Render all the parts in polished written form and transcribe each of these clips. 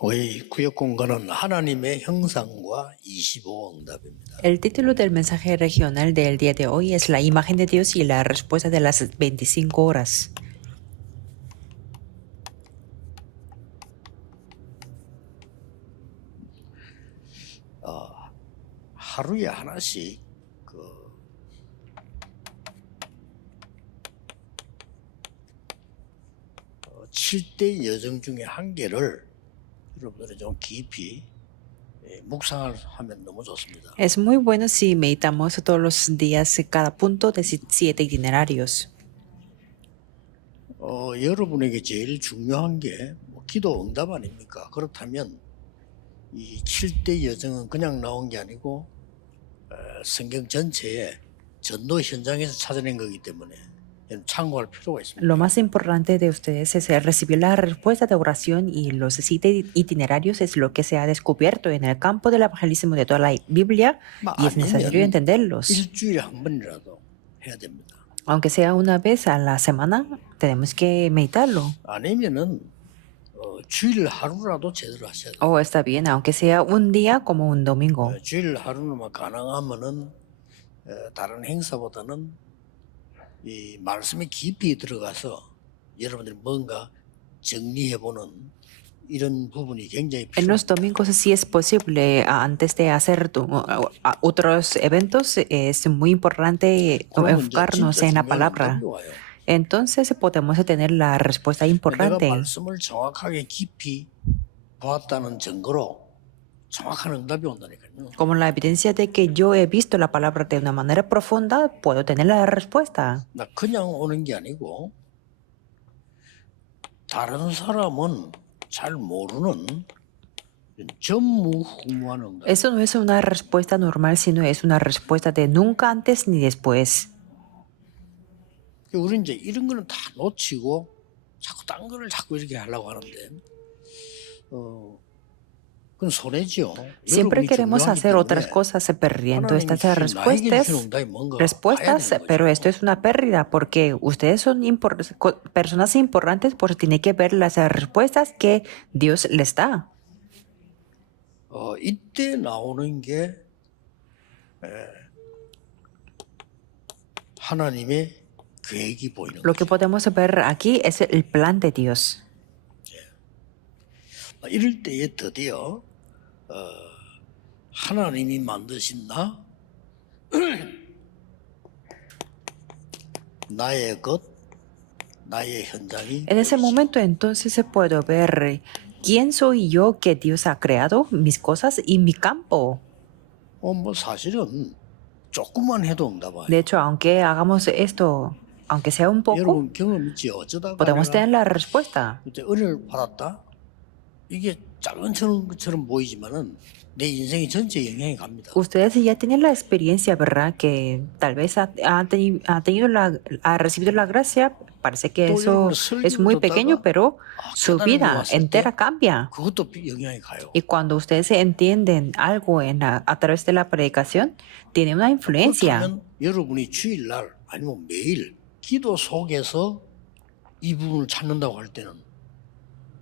Hoy 구역 공간은 하나님의 형상과 25 응답입니다. El título del mensaje regional del día de hoy es La imagen de Dios y la respuesta de las 25 horas. 하루에 하나씩 7대 여정 중에 한 개를 여러분들이 좀 깊이 묵상하면 너무 좋습니다. Es muy bueno si meditamos todos los días cada punto de 7 itinerarios. 여러분에게 제일 중요한 게 기도 응답 아닙니까? 그렇다면 이 7대 여정은 그냥 나온 게 아니고 성경 전체에 전도 현장에서 찾아낸 거기 때문에 참고할 필요가 있습니다. Lo más importante de ustedes es recibir la respuesta de oración y los 7 itinerarios es lo que se ha descubierto en el campo del evangelismo de toda la Biblia y es necesario entenderlos. 일주일에 한 번이라도 해야 됩니다. Aunque sea una vez a la semana, tenemos que meditarlo. 아니면은 주일 하루라도 제대로 하셔야 돼요. O está bien, aunque sea un día como un domingo. 주일 하루는 가능하면은 다른 행사보다는 이 말씀에 깊이 들어가서 여러분들이 뭔가 정리해보는 이런 부분이 굉장히 En los domingos, si es posible, antes de hacer otros eventos, es muy importante enfocarnos en la palabra. Entonces podemos tener la respuesta 내가 importante. 말씀을 정확하게 깊이 보았다는 증거로 정확한 응답이 온다니까요. Como la evidencia de que yo he visto la palabra de una manera profunda, puedo tener la respuesta. 나 그냥 오는 게 아니고 다른 사람은 잘 모르는 전무후무한 응답. Eso no es una respuesta normal, sino es una respuesta de nunca antes ni después. 우리 이제 이런 거는 다 놓치고 자꾸 딴 거를 자꾸 이렇게 하려고 하는데 그건 손해죠. Siempre queremos hacer otras cosas perdiendo estas respuestas, pero esto es una pérdida porque ustedes son personas importantes, por eso tiene que ver las respuestas que Dios les da. 이때 나오는 게 하나님의 계획이 보이는 Lo que podemos ver aquí es el plan de Dios. 이럴 때에 드디어 하나님이 만드신 나 나의 것 나의 현장이 En ese momento entonces se puede ver quién soy yo que Dios ha creado, mis cosas y mi campo. 뭐 사실은 조금만 해도 응답 와요. De hecho, aunque hagamos esto, aunque sea un poco, 여러분 경험 있지 어쩌다가 podemos tener la respuesta. 그때 은혜를 받았다. 이게 작은 것처럼 보이지만은 내 인생이 전체 영향이 갑니다. Ustedes ya tienen la experiencia, ¿verdad? Que tal vez ha recibido la gracia. Parece que eso es muy pequeño, pero su vida entera cambia. 그것도 영향이 가요. Y cuando ustedes entienden algo a través de la predicación, tiene una influencia. 그렇다면 여러분이 주일날 아니면 매일 기도 속에서 이 부분을 찾는다고 할 때는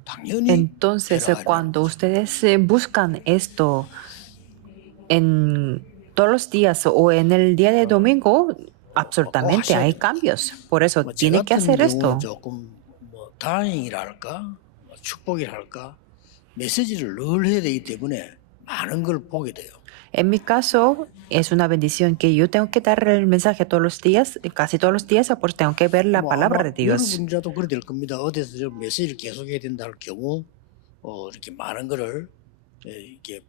당연히 Entonces, cuando ustedes buscan esto en todos los días o en el día de domingo, absolutamente hay cambios. Por eso tienen que hacer esto. 조금 다행이랄까 축복이랄까 메시지를 늘 해야 되기 때문에 많은 걸 보게 돼요. En mi caso, es una bendición que yo tengo que dar el mensaje todos los días, casi todos los días, pues tengo que ver la palabra de Dios. 여러분이라도 그래 될 겁니다. 어디서 좀 메시지를 계속 해야 된다 할 경우 이렇게 많은 거를 이렇게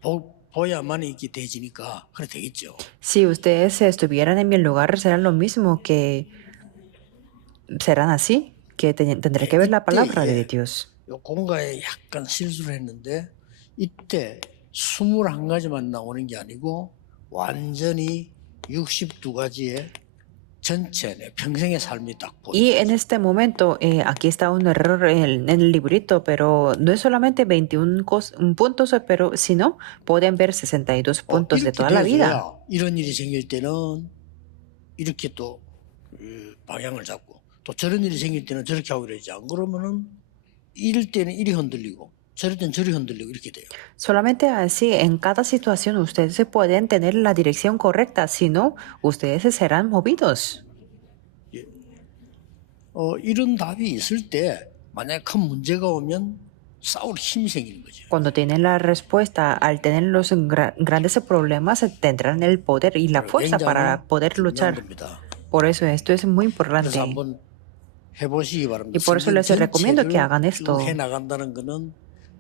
보야만 이게 되지니까 그래 되겠죠. Si ustedes estuvieran en mi lugar, será lo mismo que serán así, que tendré que ver la palabra de Dios. 요 공가에 약간 실수를 했는데 이때 21가지만 나오는 게 아니고 완전히 62가지의 전체 내 평생의 삶이 딱 보여요. Y en este momento, aquí está un error en el librito, pero no es solamente 21 puntos, pero sino pueden ver 62 puntos de toda la vida. 이런 일이 생길 때는 이렇게 또 방향을 잡고 또 저런 일이 생길 때는 저렇게 하고 그러지 안 그러면은 이럴 때는 이리 흔들리고 저럴 땐 저리 흔들리고 이렇게 돼요. Solamente así, en cada situación ustedes se pueden tener la dirección correcta, si no, ustedes serán movidos. 이런 답이 있을 때 만약에 큰 문제가 오면 싸울 힘이 생기는 거죠. Cuando tienen la respuesta, al tener los grandes problemas, tendrán el poder y la fuerza para poder 중요한 luchar. 겁니다. Por eso esto es muy 그래서 importante. 한번 해보시기 바랍니다. Y por eso 성경 les recomiendo que 전체를 hagan esto. 쭉 해나간다는 거는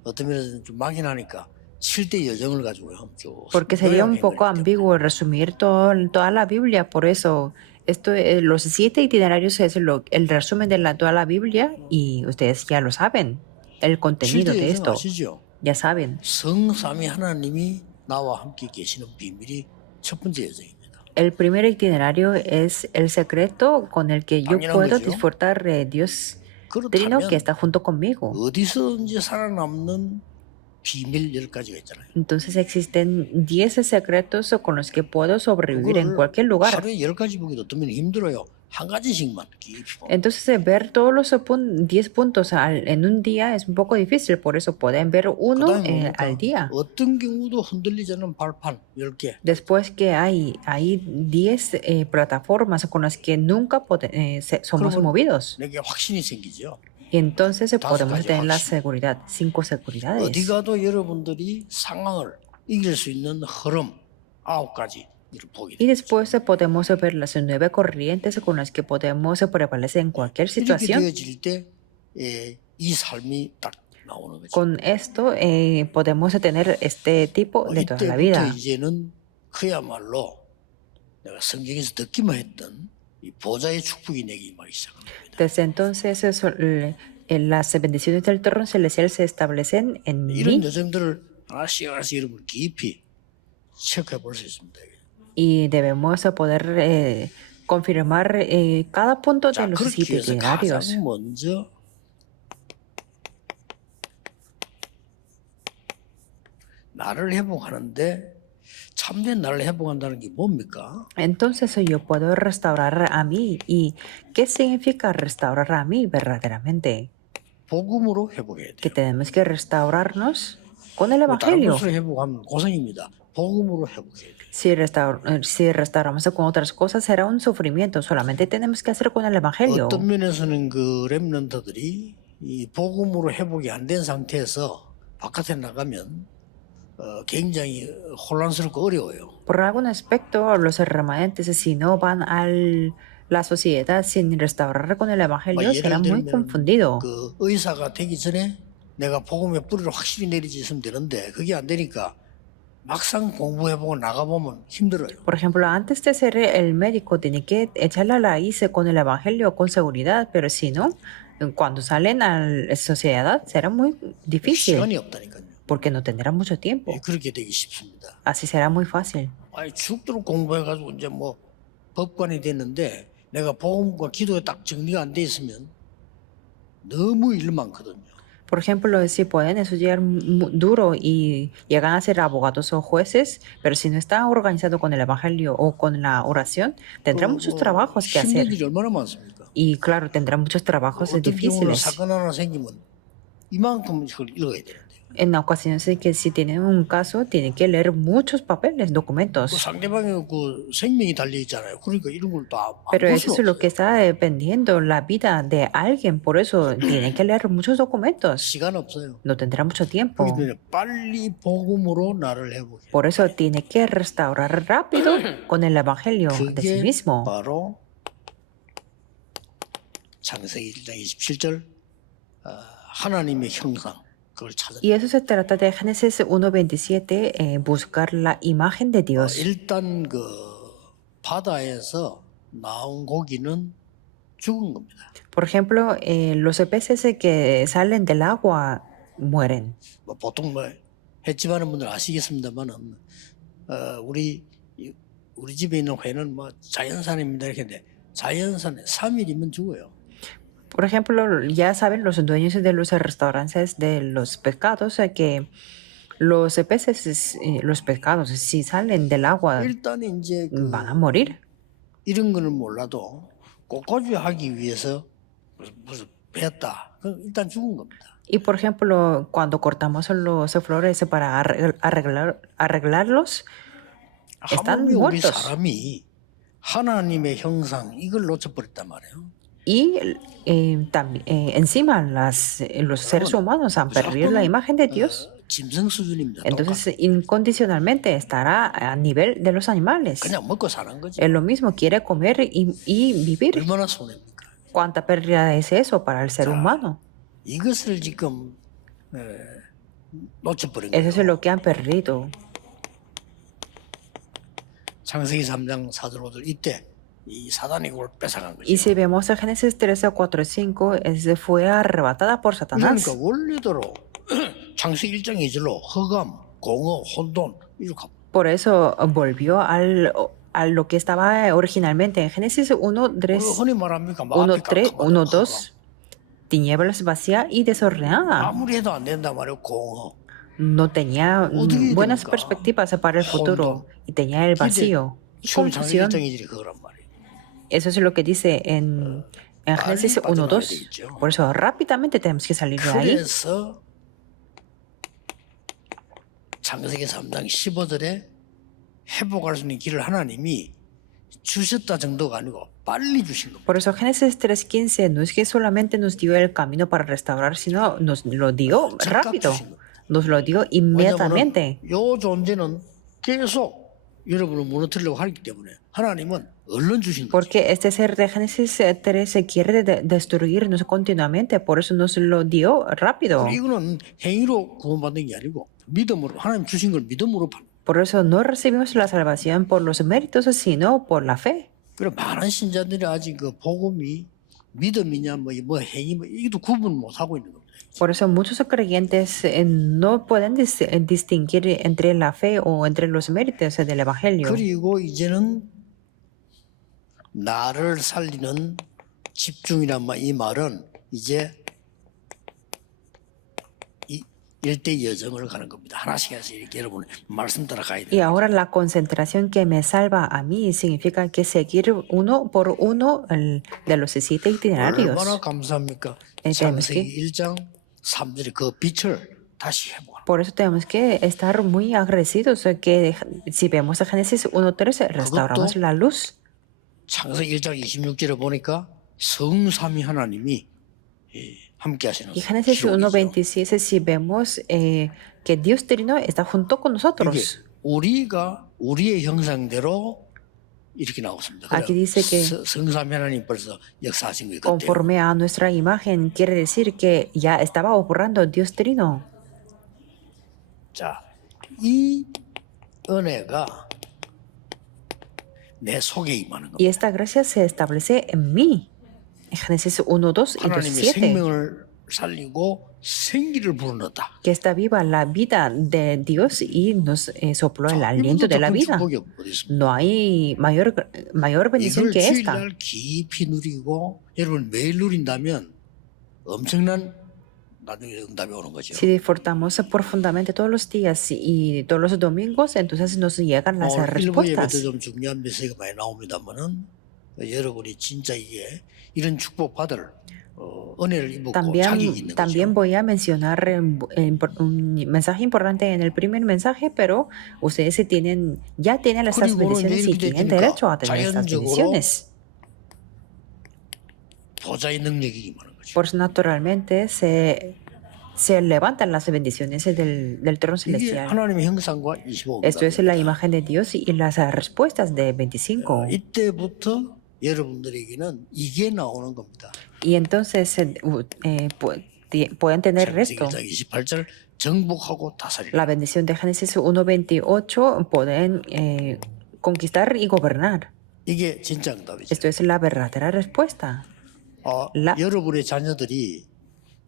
어떤 면에서는 좀 막연하니까 7대 여정을 가지고요. 쭉 Porque sería un 요약한 poco 거기 때문에. ambiguo resumir toda la Biblia, por eso los 7 itinerarios es el resumen de toda la Biblia y ustedes ya lo saben, el contenido 7대 de 여정 esto, 아시죠? ya saben. 성삼위 하나님이 나와 함께 계시는 비밀이 첫 번째 여정입니다. El primer itinerario es el secreto con el que yo 당연한 puedo 거죠. disfrutar de Dios Trino que 그렇다면 está junto conmigo. 어디서든지 살아남는 비밀 10가지가 있잖아요. Entonces existen 10 secretos con los que puedo sobrevivir en cualquier lugar. 하루에 10가지 보기도 어떤 면이 힘들어요. 한 가지씩만 깊이 보면. Entonces ver todos los 10 puntos en un día es un poco difícil, por eso pueden ver uno 그다음에 al día. 어떤 경우도 흔들리지 않는 발판 10개. Después que hay 10 plataformas con las que nunca somos 그러면 movidos. 내게 확신이 생기죠. Y entonces podemos 가지 tener la 확신. seguridad, 5 어디 seguridades. 가도 여러분들이 상황을 이길 수 있는 흐름 9가지를 보게 Y 돼요. después podemos ver las 9 corrientes con las que podemos prevalecer en cualquier 이렇게 situación. 되어질 때 이 삶이 딱 나오는 거죠. Con esto podemos tener este tipo de toda la 이때부터 vida. 이제는 그야말로 내가 성경에서 듣기만 했던 이 보좌의 축복이 내게 임하기 시작합니다. Desde entonces las bendiciones del trono celestial se establecen en 이런 mí 여정들을 하나씩 하나씩 여러분 깊이 체크해 볼 수 있습니다. y debemos poder confirmar cada punto de 자, los 그렇기 7 위해서 itinerarios. 가장 먼저 나를 회복하는데 참된 나를 회복한다는 게 뭡니까? Entonces yo puedo restaurar a mí. ¿Y qué significa restaurar a mí verdaderamente? 복음으로 회복해야 Que 돼요. tenemos que restaurarnos con el 다른 Evangelio. 것으로 회복하면 고생입니다. 복음으로 회복해야 돼요. Si restauramos con otras cosas será un sufrimiento. Solamente tenemos que hacer con el Evangelio. 어떤 면에서는 그 렘넌트들이 이 복음으로 회복이 안 된 상태에서 바깥에 나가면 굉장히 혼란스럽고 어려워요. Por algún aspecto, los remanentes, si no van a la sociedad sin restaurar con el Evangelio, será muy confundido. 그 의사가 되기 전에 내가 복음의 뿌리를 확실히 내리지 있으면 되는데 그게 안 되니까 막상 공부해보고 나가보면 힘들어요. Por ejemplo, antes de ser el médico, tiene que echarle a la raíz con el Evangelio con seguridad, pero si no, cuando salen a la sociedad será muy difícil, 시간이 없다니까요. porque no tendrán mucho tiempo. 그렇게 되기 쉽습니다. Así será muy fácil. 아니 죽도록 공부해가지고 이제 뭐 법관이 됐는데 내가 복음과 기도에 딱 정리가 안 돼 있으면 너무 일 많거든요. Por ejemplo, si pueden estudiar duro y llegan a ser abogados o jueces, pero si no está organizado con el Evangelio o con la oración, tendrán muchos trabajos que 힘든 hacer. 일이 얼마나 많습니까? Y claro, tendrán muchos trabajos 어떤 경우는 difíciles. 사건 하나 생기면 이만큼 이걸 읽어야 되는데 En ocasiones en que si tienen un caso, tienen que leer muchos papeles, 그 documentos. 상대방의 그 생명이 달려 있잖아요. 그러니까 이런 걸 다 Pero 볼 eso 수는 es lo 없어요. que está dependiendo la vida de alguien. Por eso tienen que leer muchos documentos. 시간 없어요. No tendrá mucho tiempo. 그렇기 때문에 빨리 복음으로 나를 회복해. Por eso tiene que restaurar rápido con el Evangelio de sí 그게 mismo. 바로 창세기 1장 27절 하나님의 형상 그걸 찾아. Y eso se trata de Génesis 1.27, buscar la imagen de Dios. 일단 그 바다에서 나온 고기는 죽은 겁니다. Por ejemplo, los peces que salen del agua mueren. 뭐 보통 뭐 횟집 하는 분들 아시겠습니다만은 우리 집에 있는 회는 뭐 자연산입니다 이렇게 했는데 자연산에 3일이면 죽어요. Por ejemplo, ya saben los dueños de los restaurantes de los pescados que los peces, los pescados, si salen del agua, 일단 이제 그 van a morir. 이런 거는 몰라도 꽃꽂이 하기 위해서 무슨 배웠다. 그럼 일단 죽은 겁니다. Y por ejemplo, cuando cortamos los flores para arreglarlos, están 하물며 우리 muertos. 사람이 하나님의 형상 이걸 놓쳐버렸단 말이에요. Y encima los seres humanos han perdido la imagen de Dios. 짐승 수준입니다. 똑같아. Entonces, incondicionalmente estará a nivel de los animales. 그냥 먹고 사는 거지. Es lo mismo, quiere comer y vivir. 얼마나 손해입니까? ¿Cuánta pérdida es eso para el ser humano? 이것을 지금 놓쳐버린 Eso es 거예요. lo que han perdido. 창세기 3장 4절 5절 이때 이 사단이 그걸 뺏어간 거죠. Y si vemos en Génesis 13, 4, 5, fue arrebatada por Satanás. 그러니까 원래대로 창세기 1장 2절로 허감, 공허, 혼돈 이렇게 하고 Por eso volvió a lo que estaba originalmente en Génesis 1, 3, 흔히 말합니까? 1, 3, 1, 2, tinieblas vacía y desordenada. 아무리 해도 안 된단 말이에요. 공허. No tenía 어떻게 buenas 됩니까? perspectivas para el futuro y tenía el vacío y 처음 창세기 confusión. 1장 2절이 그거란 말이에요. Eso es lo que dice en Génesis 1, 2. Por eso rápidamente tenemos que salir de ahí. 그래서 창세기 3장 15절에 회복할 수 있는 길을 하나님이 주셨다 정도가 아니고 빨리 주신 겁니다. Por eso Génesis 3:15 no es que solamente nos dio el camino para restaurar, sino nos lo dio rápido. Nos lo dio inmediatamente. 요 존재는 계속 여러분을 무너뜨리려고 하기 때문에 하나님은 얼른 주신 거죠. Porque este ser de Génesis 13 quiere destruirnos continuamente, por eso nos lo dio rápido. 이거는 행위로 구원받는 게 아니고 믿음으로 하나님 주신 걸 믿음으로 받는. Por eso no recibimos la salvación por los méritos, sino por la fe. 그래 많은 신자들이 아직 그 복음이 믿음이냐 뭐 행위 뭐 이것도 구분 못 하고 있는 겁니다. Por eso muchos creyentes no pueden distinguir entre la fe o entre los méritos del Evangelio. 그리고 이제는 나를 살리는 집중이란 이 말은 이제 이 일대 여정을 가는 겁니다. 하나씩 해서 이렇게 여러분 말씀 따라 가야 Y 돼요. ahora la concentración que me salva a mí significa que seguir uno por uno de los 7 itinerarios. 얼마나 감사합니까? tenemos 창세기 1장 3절에 그 빛을 다시 회복하는. Por eso tenemos que estar muy agradecidos que si vemos a Génesis 1:13 restauramos la luz. 창세기 1장 26절에 보니까 성삼위 하나님이 함께 하시는 Y Génesis 기록이죠. 1:26 si vemos que Dios Trino está junto con 이게 nosotros. 우리가 우리의 형상대로 이렇게 나왔습니다. Aquí dice que 성삼위 하나님 벌써 역사하신 거예요. 그때. conforme a nuestra imagen quiere decir que ya estaba obrando Dios Trino. 자, 이 은혜가 내 속에 임하는 겁니다. Y esta gracia se establece en mí. En Génesis 1:2 y 하나님의 2:7. 생명을 살리고 생기를 불어넣었다. Que está viva la vida de Dios y nos sopló el aliento de la vida. 축복이 어디 있습니까? No hay mayor bendición 이걸 que esta. 주일날 깊이 누리고 여러분 매일 누린다면 엄청난 나중에 응답이 오는 거죠. Si disfrutamos profundamente todos los días y todos los domingos, entonces nos llegan las 일부 예배 때 respuestas. 좀 중요한 메시지가 많이 나옵니다만은 여러분이 진짜 이게 이런 축복 받을 은혜를 입고 자격이 있는 También 거죠. voy a mencionar un mensaje importante en el primer mensaje, pero ustedes ya tienen estas 그리고는 bendiciones y 이렇게 tienen 되니까 derecho a tener estas 자연적으로 bendiciones. 보좌의 능력이 임하는 거죠. Por eso naturalmente se levantan las bendiciones del trono 이게 celestial. 하나님의 형상과 25입니다. Esto es la imagen de Dios y las respuestas de 25. 이때부터 여러분들에게는 이게 나오는 겁니다. Y entonces pueden tener 창세기 esto. 1장 28절 정복하고 다스리라. La bendición de Génesis 1:28 pueden conquistar y gobernar. 이게 진짜 응답이죠. Esto es la verdadera respuesta. 여러분의 자녀들이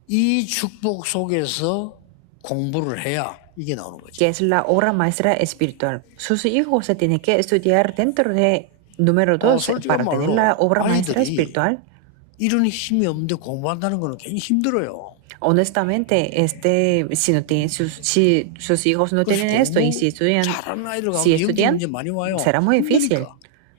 이 축복 속에서 공부를 해야 이게 나오는 거죠. Que es la obra maestra espiritual. Sus hijos se tienen que estudiar dentro de número 2 para tener la obra maestra espiritual. 이런 힘이 없는데 공부한다는 거는 괜히 힘들어요. Honestamente, si no tienen si sus hijos no tienen esto y si estudian 문제 많이 와요. será muy difícil. 힘드니까.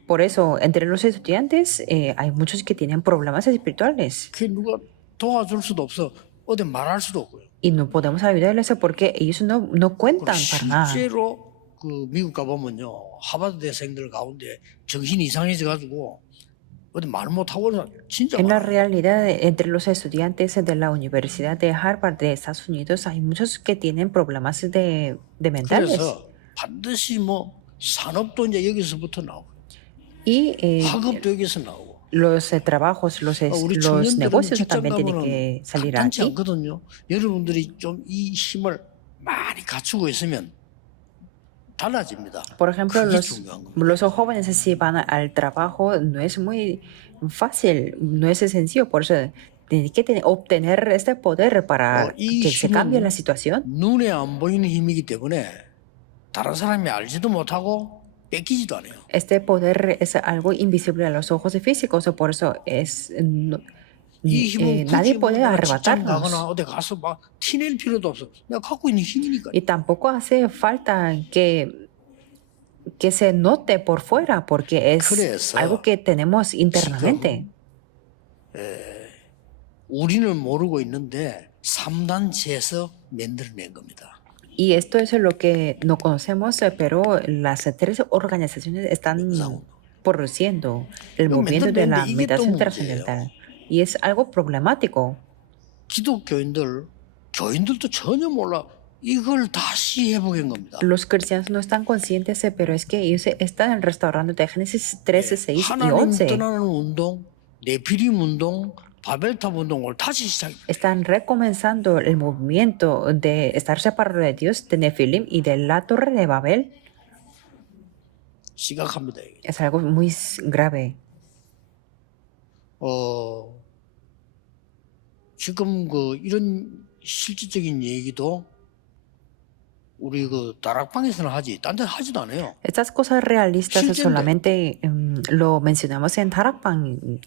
Por eso, entre los estudiantes hay muchos que tienen problemas espirituales. 그 누가 도와줄 수도 없어. 어디 말할 수도 없고요. Y no podemos ayudarles porque ellos no 그리고 cuentan para nada. 실제로 그 미국 가보면요, 하버드 대생들 가운데 정신이 이상해져 가지고 어디 말 못하고 진짜 En la 많아요. realidad, entre los estudiantes de la Universidad de Harvard de Estados Unidos, hay muchos que tienen problemas de mentales. 그래서 반드시 뭐 산업도 이제 여기서부터 나오고 Y 학업도 여기서 나오고 los trabajos, 우리 los 청년들은 negocios 직장 también tienen 가면은 que salir 간단치 aquí. 않거든요. 여러분들이 좀 이 힘을 많이 갖추고 있으면 달라집니다. Por ejemplo, 그게 중요한 겁니다. los jóvenes si van al trabajo no es muy fácil, no es sencillo, por eso tienen que obtener este poder para 이 que se cambie la 힘은 situación. 눈에 안 보이는 힘이기 때문에 다른 사람이 알지도 못하고 뺏기지도 않아요. Este poder es algo invisible a los ojos físicos, por eso 이 힘은 nadie 굳이 뭐 puede 내가 직장 가거나 arrebatarnos. 어디 가서 막 티낼 필요도 없어. 내가 갖고 있는 힘이니까. Y tampoco hace falta que se note por fuera, porque es 그래서 algo que tenemos internamente. 우리는 모르고 있는데 3단 재서 만들어낸 겁니다. Y esto es lo que no conocemos, pero las tres organizaciones están produciendo el 이거 movimiento de la 만들어냈는데 이게 또 meditación 문제예요. trascendental. Y es algo problemático. 교인들도 전혀 몰라. 이걸 다시 해보게 한 겁니다. Los cristianos no están conscientes, pero es que ellos están restaurando de Génesis 13, 6 y 하나님 11. 떠나는 운동, 네피림 운동, 바벨탑 운동을 다시 시작합니다. Están recomenzando el movimiento de estar separado de Dios, de Nefilim y de la Torre de Babel. 심각합니다. 이게. Es algo muy grave. 지금 이런 실질적인 얘기도 우리 다락방에서는 하지, 딴 데 하지도 않아요. Estas cosas realistas 실제인데. solamente lo mencionamos en Tarakpan.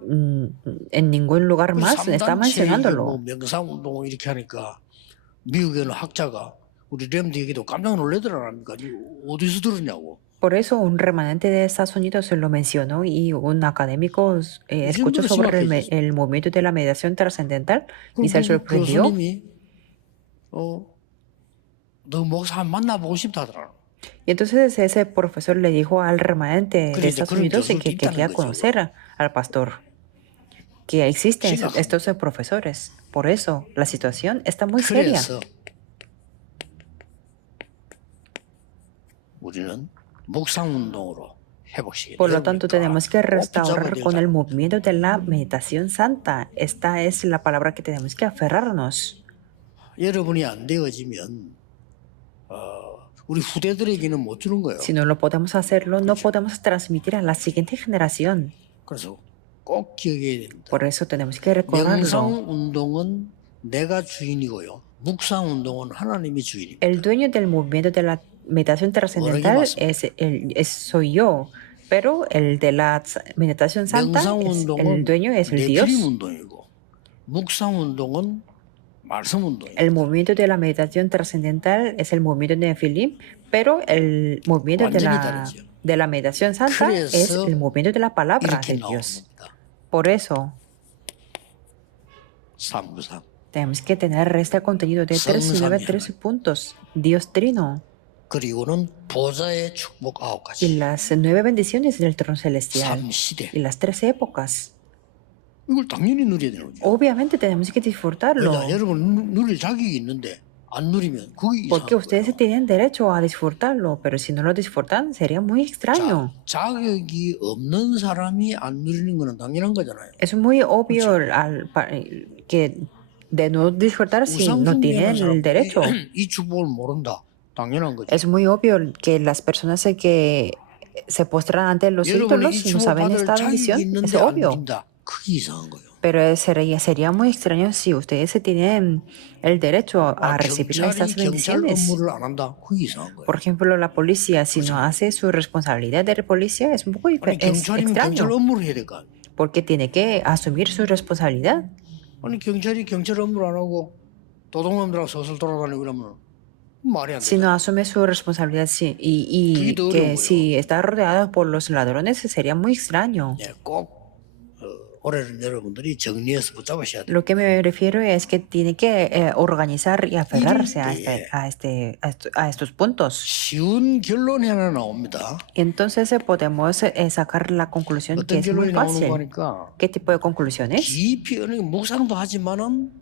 En ningún lugar 그 más está 3단체 뭐 mencionándolo. 명상 운동을 이렇게 하니까 미국에 있는 학자가 우리 렘드 얘기도 깜짝 놀라더라니까. 어디서 들었냐고. Por eso un remanente de Estados Unidos lo mencionó y un académico escuchó 정도로 sobre 심각해졌어. el movimiento de la meditación trascendental y se 그리고 sorprendió. 교수님이 너 목사 만나보고 싶다 하더라. Y entonces ese profesor le dijo al remanente de 그래, 이제 Estados 그런 Unidos 교수도 que quería 있다는 거죠. conocer al pastor, que existen 심각합니다. estos profesores. Por eso la situación está muy seria. 그래서 우리는 묵상 운동으로 회복시켜야 Por lo tanto, tenemos que restaurar con el movimiento de la meditación santa. Esta es la palabra que tenemos que aferrarnos. 여러분이 안 되어지면 우리 후대들에게는 못 주는 거예요. Si no lo podemos hacerlo, no podemos transmitir a la siguiente generación. 그래서 꼭 기억해야 됩니다. Por eso tenemos que 명상 recordarlo. 운동은 내가 주인이고요. 묵상 운동은 하나님이 주인입니다. El dueño del movimiento de la meditación trascendental soy yo, pero el de la meditación santa, 명상 el 운동은 dueño es el 네피림 Dios. 운동이고 묵상 운동은 말씀 운동이에요. El movimiento de la meditación trascendental es el movimiento de Nefilim, pero el movimiento 완전히 다르죠. de la meditación santa es 그래서 el movimiento de la palabra 이렇게 de 나오는 Dios. 겁니다. Por eso 393. tenemos que tener este contenido de 13 puntos. Dios Trino 그리고는 보좌의 축복 9가지. y las 9 bendiciones del trono celestial 3시대. y las 13 épocas. 이걸 당연히 누려야 되는 거죠. Obviamente tenemos que disfrutarlo. 왜냐, 여러분 누릴 자격이 있는데 안 누리면 그게 Porque 이상한 ustedes 거예요. tienen derecho a disfrutarlo, pero si no lo disfrutan sería muy extraño. 자격이 없는 사람이 안 누리는 거는 당연한 거잖아요. Es muy obvio que de no disfrutar si no tienen el derecho. 이 축복을 모른다. 당연한 거죠. Es muy obvio que las personas que se postran ante los 여러분이 이 ídolos no 축복 saben 받을 esta 자격이 bendición. Es 있는데 안 obvio. 누린다. 그게 이상한 거예요. Pero sería muy extraño si ustedes tienen el derecho a recibir estas 경찰 bendiciones. 업무를 안 한다. 그게 이상한 거예요. Por ejemplo, la policía, si no hace su responsabilidad de policía, es un poco 아니, 경찰이면 경찰 extraño. 업무를 해야 될 거 아니에요. Porque tiene que asumir su responsabilidad. 아니 경찰이 경찰 업무를 안 하고 도둑놈들하고 서슬 돌아다니고 그러면 말이 안 Si 돼. no asume su responsabilidad y 그게 더 que 어려워요. si está rodeado por los ladrones, sería muy extraño. 꼭 올해는 여러분들이 정리해서 붙잡으셔야 돼요. Lo que me refiero es que tiene que organizar y aferrarse a, 이럴 a estos puntos. 쉬운 결론이 하나 나옵니다. Entonces podemos sacar la conclusión que 어떤 es muy 결론이 나오는 fácil. 거니까 ¿Qué tipo de conclusiones? 깊이 묵상도 하지만은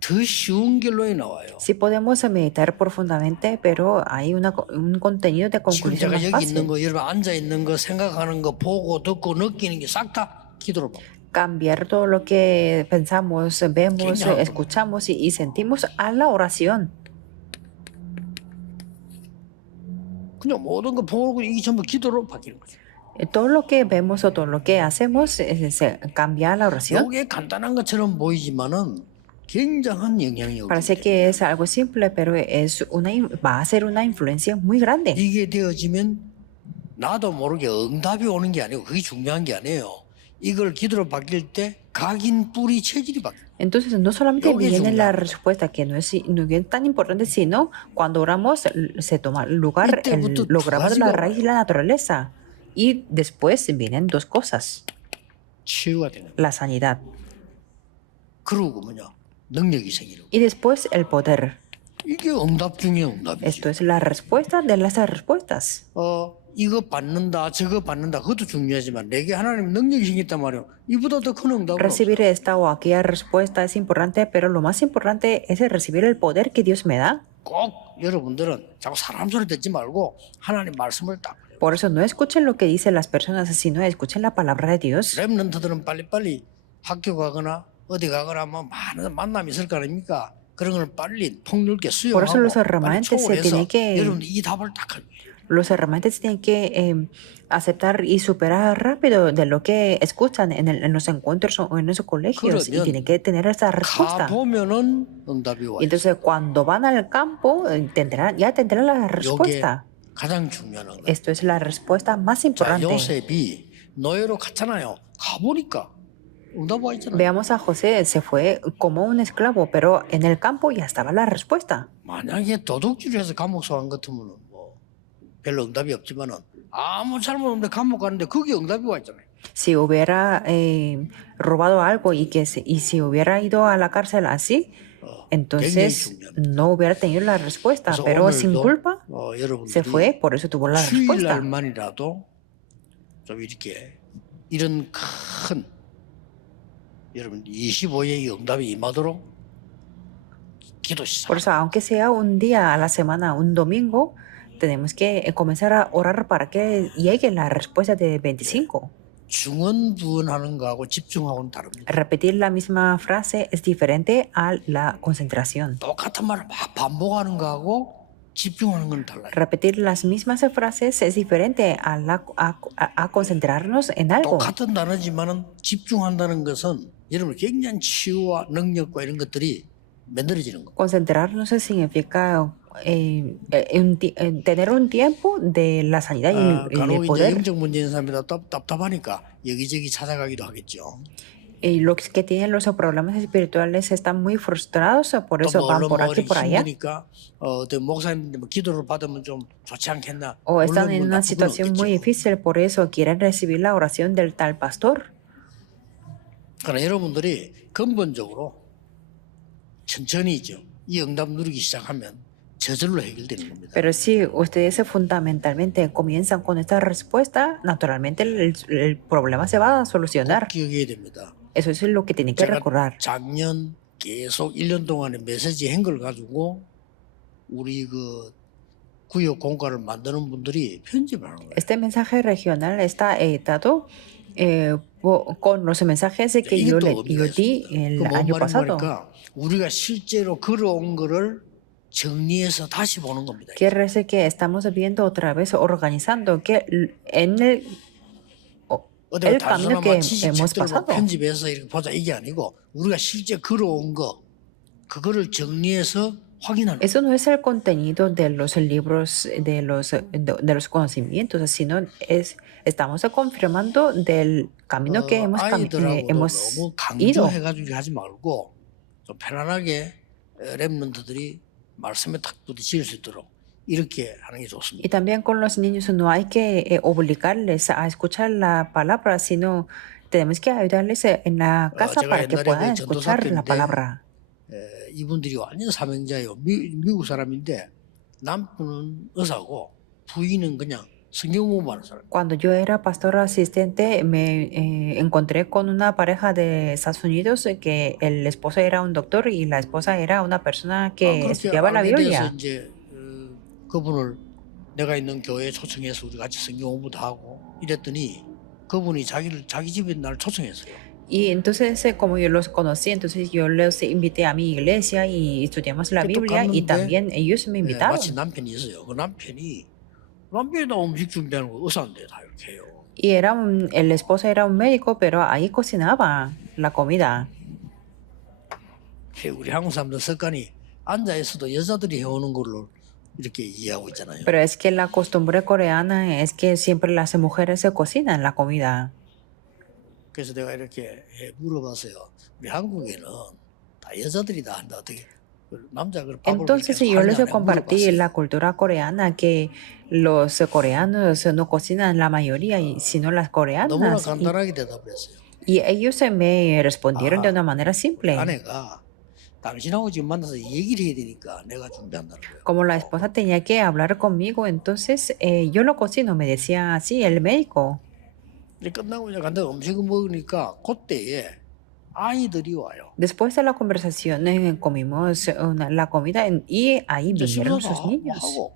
더 쉬운 결론이 나와요. Sí podemos meditar profundamente, pero hay un contenido de 지금 conclusión 제가 más 여기 있는 fácil. 거, 여러분 앉아 있는 거, 생각하는 거, 보고 듣고 느끼는 게 싹 다 기도로 봐. Cambiar todo lo que pensamos, vemos, Genial. escuchamos y sentimos a la oración. 그냥 모든 거 보고 이게 전부 기도로 바뀌는 거죠. Todo lo que vemos o todo lo que hacemos se cambia a la oración. 이게 간단한 것처럼 보이지만은 굉장한 영향력이 Parece 있기 que es algo simple, pero va a ser una influencia muy grande. 이게 되어지면 나도 모르게 응답이 오는 게 아니고 그게 중요한 게 아니에요. 이걸 기도로 바뀔 때 각인 뿌리 체질이 바뀌어요. Entonces, no solamente Yo que viene es la una- respuesta, que no es tan importante, sino cuando oramos se toma lugar 이때부터 lo grabado de la 두 가지가 raíz y la naturaleza. Y después vienen dos cosas, 치유가 되는 거예요. la sanidad. 그러고 능력이 생기는 거예요. Y después el poder. 이게 응답 중에 응답이죠. Esto es la respuesta de las respuestas. 이거 받는다 저거 받는다 그것도 중요하지만 내게 하나님 능력이 생겼단 말이에요. 이보다 더 큰 응답은 없어요. Recibir esta o aquella respuesta es importante, pero lo más importante es recibir el poder que Dios me da. 꼭 여러분들은 자꾸 사람 소리 듣지 말고 하나님 말씀을 딱 Por eso no escuchen lo que dicen las personas, sino escuchen la palabra de Dios. 렘넌트들은 빨리빨리 학교 가거나 어디 가거나 뭐 많은 만남이 있을 거 아닙니까? 그런 걸 빨리 폭넓게 Por eso 수용하고 los 빨리 remanentes se 초월해서 tienen que 여러분 이 답을 딱 하는 거예요. los hermantes tienen que aceptar y superar rápido de lo que escuchan en los encuentros o en los colegios y 그러면 tienen que tener esa respuesta. 가보면은 응답이 Y 와요. entonces cuando van al campo ya tendrán la 이게 respuesta. 가장 중요한 응답. Esto es la respuesta más 자, importante. 요셉이 노예로 갔잖아요. 가보니까 응답 와 있잖아요. Veamos a José, se fue como un esclavo, pero en el campo ya estaba la respuesta. 만약에 도둑질해서 감옥 소환 같으면은 뭐 별로 응답이 없지만은 아무 잘못 없는데 감옥 가는데 거기 응답이 와 있잖아요. Si hubiera robado algo y si hubiera ido a la cárcel así, entonces no hubiera tenido la respuesta, 그래서 pero sin 오늘도 culpa se 여러분들이 fue, por eso tuvo la respuesta. 휴일날만이라도 좀 이렇게 이런 큰 여러분 25의 응답이 임하도록 기도 시작. Por eso, aunque sea un día a la semana, un domingo, tenemos que comenzar a orar para que llegue la respuesta de 25. 중언부언하는 거하고 집중하고는 다릅니다. Repetir la misma frase es diferente a la concentración. 똑같은 말을 막 반복하는 거하고 집중하는 건 달라요. Repetir las mismas frases es diferente a concentrarnos en algo. 똑같은 단어지만은 집중한다는 것은 여러분 굉장한 치유와 능력과 이런 것들이 만들어지는 거. Concentrarnos significa tener un tiempo de la sanidad y 간혹 el 이제 poder. 영적 문제 있는 사람이라 답답하니까 여기저기 찾아가기도 하겠죠. Y los que tienen los problemas espirituales están muy frustrados, por eso 또 van 물론 por 뭐 aquí, 이렇게 por allá. 힘드니까 어떤 목사님들 뭐 기도를 받으면 좀 좋지 않겠나. O están 물론 en 뭐 una 나쁜 건 situación muy 없겠죠. difícil, por eso quieren recibir la oración del tal pastor. 그러나 여러분들이 근본적으로 천천히죠. 이 응답 누리기 시작하면 저절로 해결되는 겁니다. Pero si ustedes fundamentalmente comienzan con esta respuesta, naturalmente el problema se va a 꼭 solucionar. 기억해야 됩니다. Eso es lo que tienen que 제가 recordar. 작년 계속 1년 동안에 메시지 한 걸 가지고 우리 그 구역 공과를 만드는 분들이 편집을 하는 거예요. Este mensaje regional está editado con los mensajes que yo di el año pasado. 우리가 실제로 걸어온 거를 정리해서 다시 보는 겁니다. Quiere decir que estamos viendo otra vez, organizando que en el camino que hemos pasado. 편집해서 이렇게 보자 이게 아니고 우리가 실제 걸어온 거 그거를 정리해서 확인하는. Eso no es el contenido de los libros de los conocimientos, sino estamos confirmando del camino que hemos 너무 ido. 강조해가지고 하지 말고 좀 편안하게 렘넌트들이 말씀에 딱 부딪힐 수 있도록 이렇게 하는 게 좋습니다. Y también con los niños no hay que obligarles a escuchar la palabra, sino tenemos que ayudarles en la casa 제가 para que 옛날에 puedan 그 전도사 escuchar la 때인데 palabra. 이분들이 완전 사명자예요. 미국 사람인데 남편은 의사고 부인은 그냥 성경 공부하는 사람. Cuando yo era pastor asistente, me encontré con una pareja de Estados Unidos que el esposo era un doctor y la esposa era una persona que 그렇게 estudiaba la 알게 돼서 Biblia. 이제 그분을 내가 있는 교회에 초청해서 우리 같이 성경 공부도 하고 이랬더니 그분이 자기 집에 날 초청했어요. Y entonces, como yo los conocí, entonces yo los invité a mi iglesia y estudiamos la 그때 또 Biblia y 갔는데 también ellos me invitaron. 마치 남편이 있어요. 그 남편이 다 음식 준비하는 거 의사인데 다 이렇게 해요. Y el esposo era un médico, pero ahí cocinaba la comida. 우리 한국 사람들 습관이 앉아 있어도 여자들이 해오는 걸로 이렇게 이해하고 있잖아요. Pero es que la costumbre coreana es que siempre las mujeres se cocinan la comida. 그래서 내가 이렇게 물어봤어요. 우리 한국에는 다 여자들이 다 한다. 어떻게 남자가 밥을 Entonces 그렇게 yo les 하냐 compartí 물어봤어요. la cultura coreana, que los coreanos no cocinan la mayoría, sino las 너무나 coreanas. 간단하게 대답을 했어요. Y ellos me respondieron de una manera simple. 아내가 당신하고 지금 만나서 얘기를 해야 되니까 내가 준비한다는 거예요. Como la esposa tenía que hablar conmigo, entonces yo lo cocino, me decía así el médico. 끝나고 이제 간다 음식을 먹으니까 그때에 아이들이 와요. Después de la conversación comimos la comida y ahí vinieron sus niños. 하고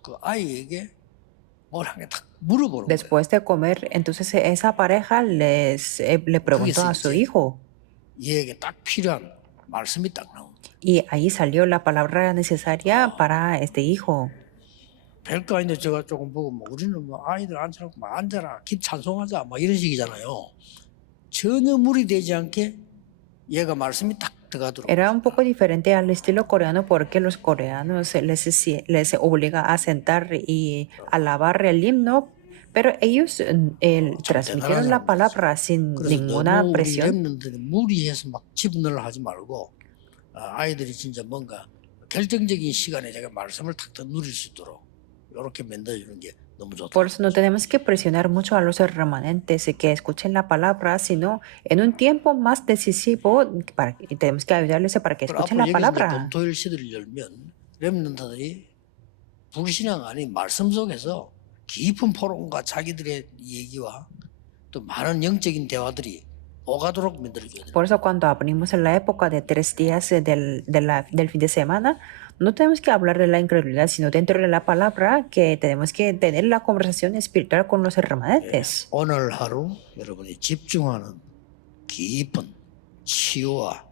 그 아이에게 뭘 한 개 탁 물어보는 거예요. Después de comer, entonces esa pareja le preguntó a su hijo. 얘에게 딱 필요한 말씀이 딱 나옵니다. Y ahí salió la palabra necesaria para este hijo. 별거 아닌데 제가 조금 보고 뭐 우리는 뭐 아이들 앉혀놓고 막 앉아라 기 찬송하자 막 이런 식이잖아요. 전혀 무리되지 않게 얘가 말씀이 딱 들어가도록. Era un poco diferente al estilo coreano porque los coreanos les obliga a sentar y alabar el himno, pero ellos transmitieron la palabra sin ninguna 너무 우리 presión. 랩런들이 무리해서 막 집넣으려 하지 말고 아이들이 진짜 뭔가 결정적인 시간에 제가 말씀을 탁 누릴 수 있도록 이렇게 만들어주는 게 너무 좋다. Por eso no tenemos que presionar mucho a los remanentes que escuchen la palabra, sino en un tiempo más decisivo y tenemos que ayudarles para que escuchen la 앞으로 여기서 이제 palabra. 검토일 시대를 열면 랩런들이 불신앙 아닌 말씀 속에서 깊은 포럼과 자기들의 얘기와 또 많은 영적인 대화들이 오가도록 만들어줘야 돼요. Por eso cuando abrimos en la época de 3 días del fin de semana, no tenemos que hablar de la incredulidad, sino dentro de la palabra que tenemos que tener la conversación espiritual con los remanentes. 오늘 하루 여러분이 집중하는 깊은 치유와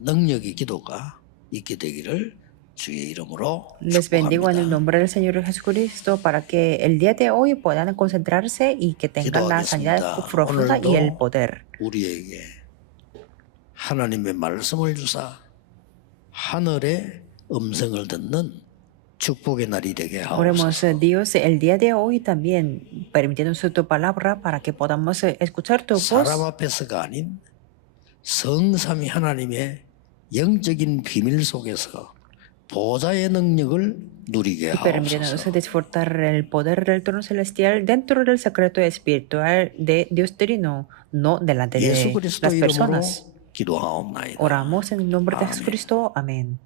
능력의 기도가 있게 되기를 주의 이름으로 Les bendigo en el 축복합니다. nombre del Señor Jesucristo para que el día de hoy puedan concentrarse y que tengan la sanidad 기도하겠습니다. profunda y el 오늘도 poder. 우리에게 하나님의 말씀을 주사 하늘의 음성을 듣는 축복의 날이 되게 Oremos, 하옵소서. Dios, el día de hoy también permitiéndonos tu palabra para que podamos escuchar tu voz. 사람 앞에서가 아닌 성삼위 하나님의 영적인 비밀 속에서 보좌의 능력을 누리게 Y permítanos 하옵소서. disfrutar el poder del trono celestial dentro del secreto espiritual de Dios Trino, no delante 예수 de 그리스도 las 이름으로 personas. 기도하옵나이다. Oramos en el nombre de Amén. Jesucristo. Amén.